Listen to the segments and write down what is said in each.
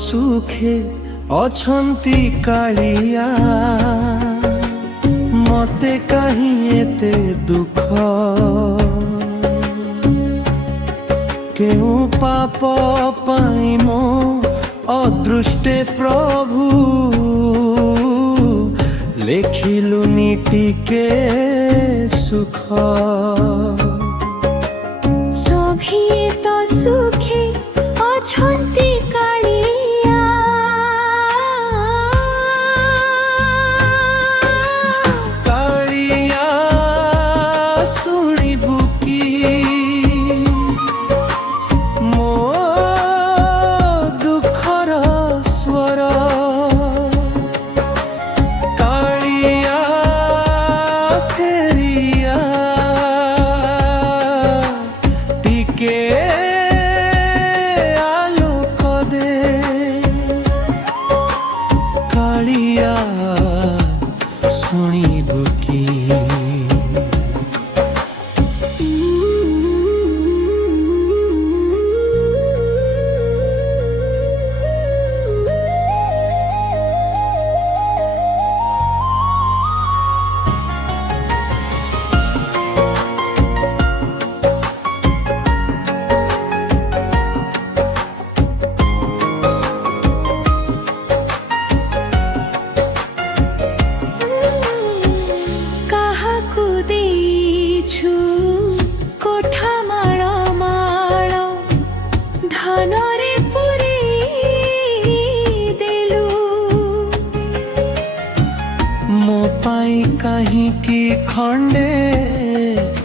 सुखे अछंती कालिया मते कहीं एते दुख केउ पाप पाई मो अदृष्टे प्रभु लेखिलुनी टिके सुख सभी तो सुखे अछंती कालिया कालिया सुनिबु की मो दुखर स्वर कालिया फेरिया टिके आलोक दे कालिया सुनिबु की काहाकु देइछु कोठा माळ माळ धनरे पुरी देलु मो पाई कहीं की खंडे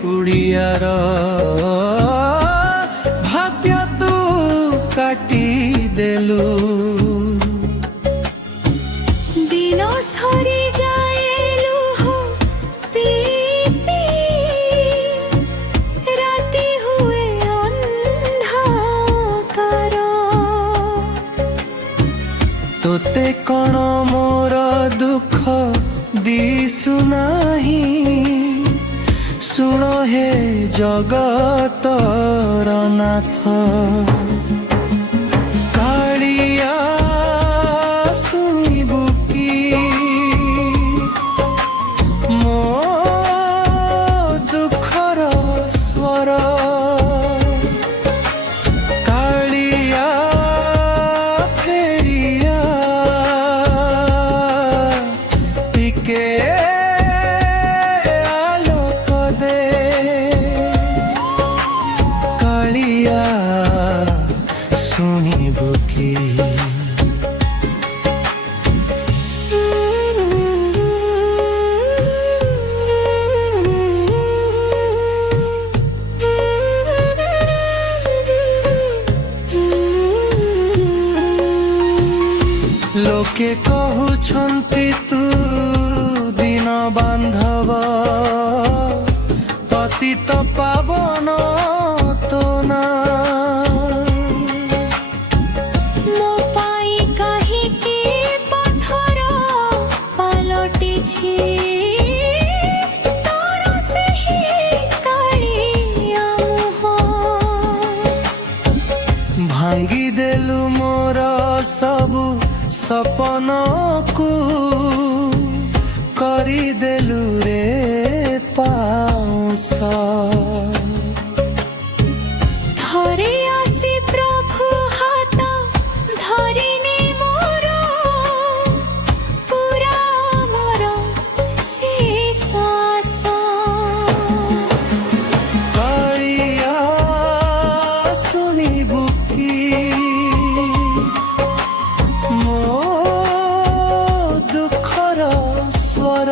कुड़ियार भाग्य तू काटी देलु दिन सरी जाएलु हो पी पी राति हुए अंधकार तोते कण मोर दुख दिसु नाही सुन हे जगतर नाथ कालिया सुनिबु की मो दुखर स्वर कालिया फेरिया टिके आलोक दे कालिया सुनिबु की लोके कहुछन्ति तू दिन बांधव पतित पावन तो ना मो पाई काहिकी पत्थर पालटिछि तोर ସେହି कालिया मुह भांगी देलु मोर सबु सपन को करी देलु रे पाउस थरे आसी प्रभु हाथ धरिने मोर पूरा मोर शेष कालिया सुनिबु की मो दुखर स्वर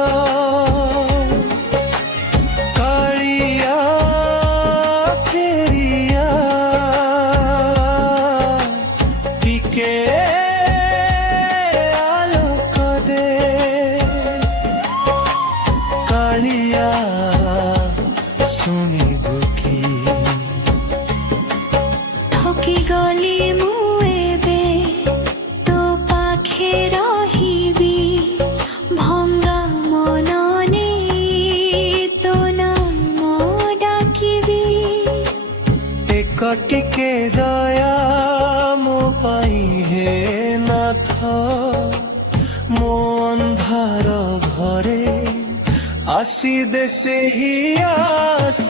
कालिया ଘରେ ଆସି ଦେଶେ ହି ଆସ।